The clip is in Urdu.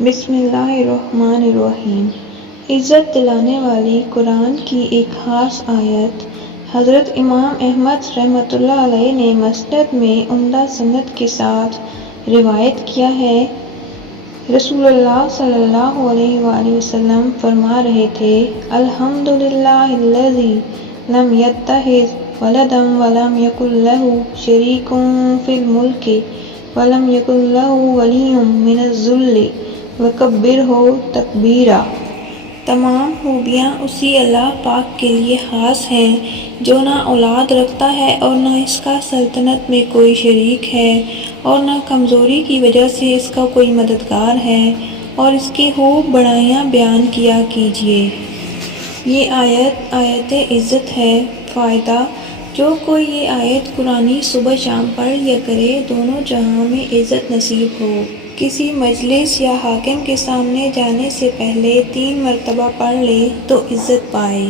بسم اللہ الرحمن الرحیم۔ عزت دلانے والی قرآن کی ایک خاص آیت حضرت امام احمد رحمۃ اللہ علیہ نے مسند میں عمدہ سند کے ساتھ روایت کیا ہے۔ رسول اللہ صلی اللہ علیہ وآلہ وسلم فرما رہے تھے، الحمدللہ الذی لم یتخذ ولدا ولم یکن لہ شریک فی الملک ولم یکن لہ ولی من الذل وکبرہ تکبیرا۔ تمام خوبیاں اسی اللہ پاک کے لیے خاص ہیں جو نہ اولاد رکھتا ہے اور نہ اس کا سلطنت میں کوئی شریک ہے اور نہ کمزوری کی وجہ سے اس کا کوئی مددگار ہے، اور اس کی خوب بڑائیاں بیان کیا کیجیے۔ یہ آیت عزت ہے۔ فائدہ: جو کوئی یہ آیت قرآنی صبح شام پڑھ لیا کرے، دونوں جہاں میں عزت نصیب ہو۔ کسی مجلس یا حاکم کے سامنے جانے سے پہلے 3 مرتبہ پڑھ لے تو عزت پائے۔